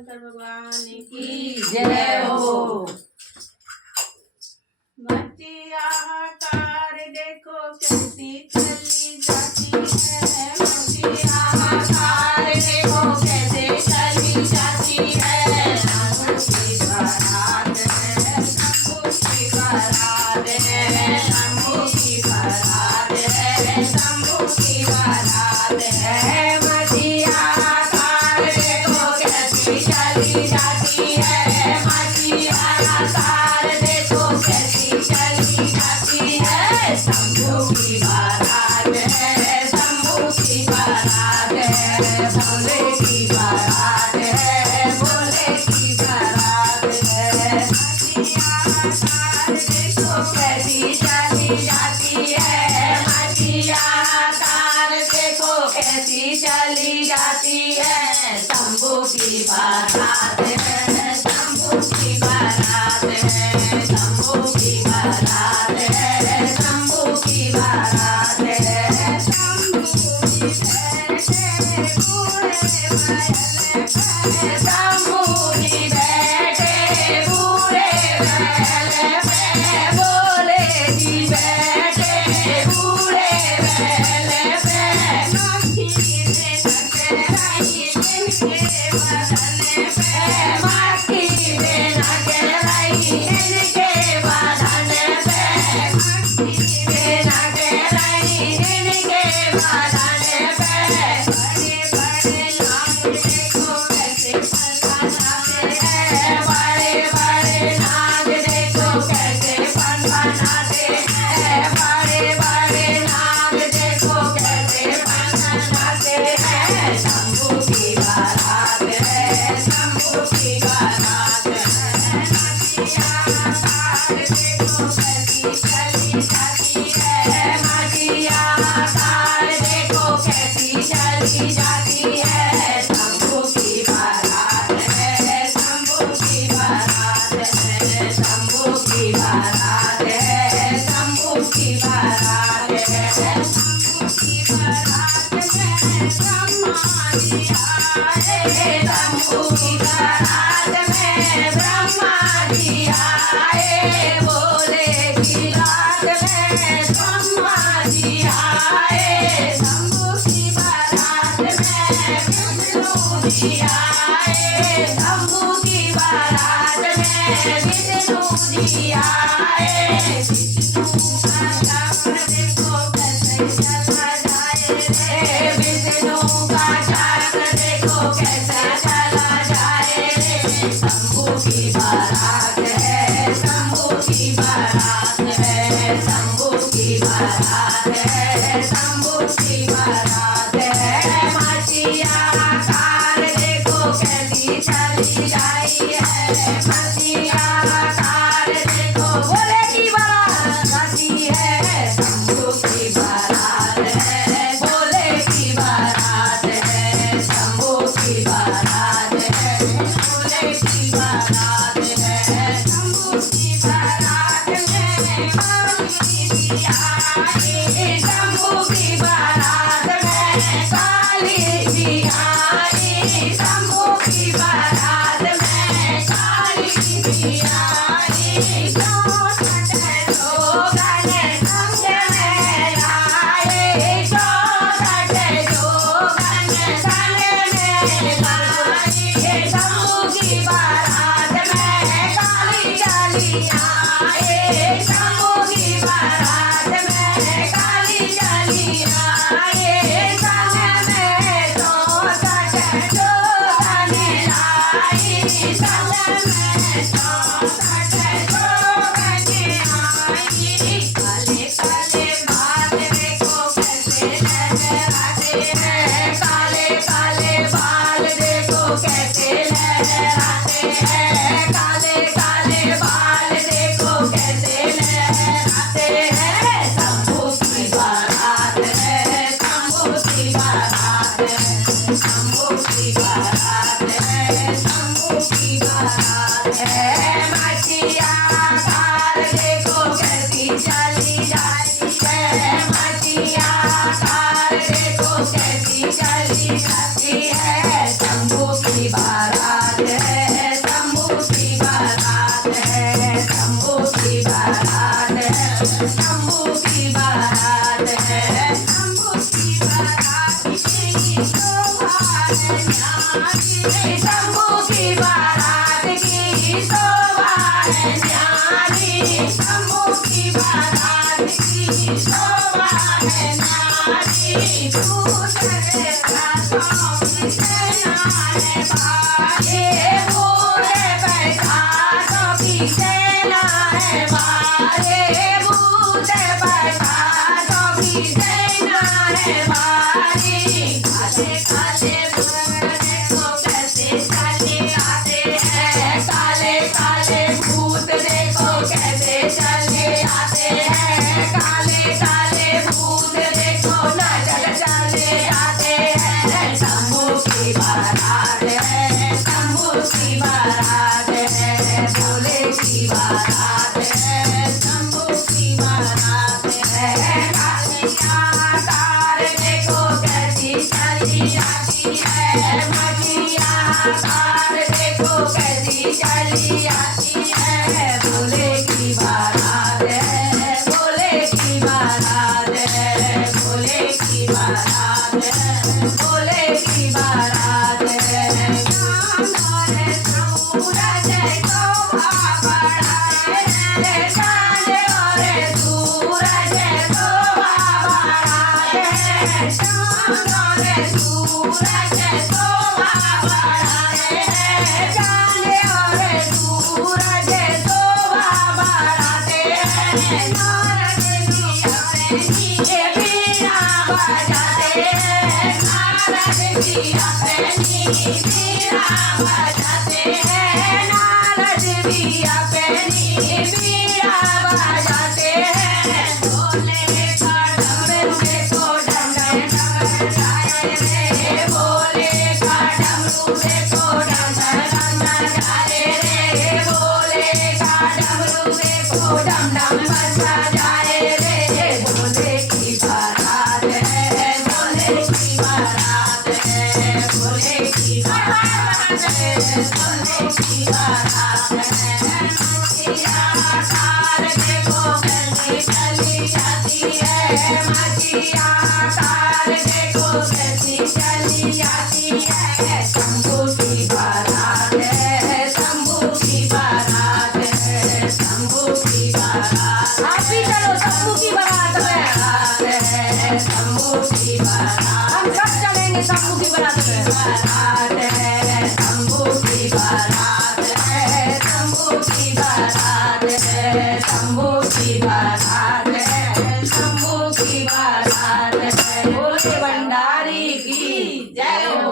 शंकर भगवान की जय हो। मटिया कार देखो कैसी चली जाती है, मटिया कार देखो कैसे चली जाती है। शंभू की बारात है, शंभू की बारात है, शंभू की बारात है, शंभू की बारात है। मटिया कार देखो कैसी चली जाती है, मटिया कार देखो कैसी चली जाती है। शंभू की बारात है, शंभू की बारात है, भोले की बारात है, भोले की बारात है। मटिया कार देखो कैसी चली जाती है, मटिया कार देखो कैसी चली जाती है। शंभू की बारात है, शंभू की बारात है, शंभू की बारात है, शंभू की बारात है। शंभू जी बैठे बूढ़े महल पे, शंभू जी बैठे बूढ़े महल पे, भोले जी बैठे बूढ़े महल पे। मक्खी से टकराई इनके बदन पे, मक्खी से टकराई इनके बदन पे, मक्खी से टकराई इनके बदन पे। बड़े बड़े नाग देखो कैसे फनफनाते हैं, बड़े बड़े नाग देखो कैसे फनफनाते हैं, बड़े बड़े नाग देखो कैसे फनफनाते हैं। शंभू की बारात है, शंभू की बारात है। मटिया कार देखो कैसी चली जाती है, मटिया कार देखो कैसी चली जाती है। शंभू की बारात है, शंभू की बारात है, शंभू की बारात है, शंभू की बारात है। शंभू की बारात में ब्रह्मा जी आए, शंभू की बारात में ब्रह्मा जी आए, भोले की रात में ब्रह्मा जी आए। शंभू की बारात में विष्णु जी आए, शंभू की बारात में विष्णु जी आए। विष्णु का चक्र देखो कैसे चला जाए रे, विष्णु का चक्र देखो कैसे चला जाए रे। शंभू की बारात है, शंभू की बारात है, शंभू की बारात है, शंभू की बारात है। मटिया कार देखो कैसी चली जाई है, मटिया कार देखो भोले की बारात आती है। शंभू की बारात है, भोले की बारात है, शंभू की बारात है, भोले की बारात है। शंभू की बारात में काली जी आई, शंभू की बारात में काली जी आई, शंभू की बारात में काली जी आई। चौसठ जोगन संग में लाए, चौसठ जोगन संग में लाए। शंभू की बारात में काली चली आए, शंभू की बारात में काली चली आए। संग में चौसठ जोगन लाई, संग में चौसठ जोगन आई। काले काले बाल देखो कैसे लहराते हैं, काले काले बाल देखो कैसे लहराते हैं, काले काले बाल देखो कैसे लहराते हैं। शंभू की बारात है, शंभू की बारात है, शंभू की बारात है, शंभू की बारात है। मटिया कार देखो कैसी चली जाती है, मटिया कार देखो कैसी चली जाती है। शंभू की बारात शंभू की बारात है। शंभू की बारात की शोभा है न्यारी। शंभू की बारात की शोभा है न्यारी। शंभू की बारात की शोभा है न्यारी। दूसरे रातों में सेना है भारी। पूरे पैसारों की सेना है भारी। पूरे पैसारों की सेना है भारी। काले काले देखो कैसे चले आते हैं। काले काले भूत देखो कैसे चले आते हैं। काले काले भूत देखो नजर चले आते हैं। शंभू की बारात है। शंभू की बारात है। भोले की बारात है। शंभू की बारात है। कालिया कार देखो कैसी चली आती है। मछलिया कार देखो कैसी चली आती है। भोले की बारात है। भोले की बारात है। भोले की बारात है। भोले की बारात है। चांद और सूरज शोभा बढ़ाए हैं। चांद और सूरज शोभा बढ़ाए हैं। चांद और सूरज शोभा बढ़ाए हैं। चांद और सूरज शोभा बढ़ाते हैं। नारद जी अपनी बीना बजाते हैं। नारद जी अपनी बीना बजाते हैं। नारद जी अपनी बीना बजाते हैं। भोले का डमरू देखो डम डम डम बजाए रे। भोले का डमरू देखो डम डम डम बजाए रे। भोले का डमरू देखो डम डम बजाए रे। भोले की बारात है। भोले की बारात है। भोले की बारात है। भोले की बारात है। मछलिया कार देखो कैसी चली जाती है। मछलिया कार देखो कैसी चली आती है। शंभू की बारात है। शंभू की बारात है। शंभू की बारात। आप भी चलो शंभू की बारात में। शंभू की बारात। हम सब चलेंगे शंभू की बारात में। बारात है। शंभू की बारात है। शंभू की बारात है। शंभू की बारात है। शंभू की बारात है। भोले भंडारी की जय हो।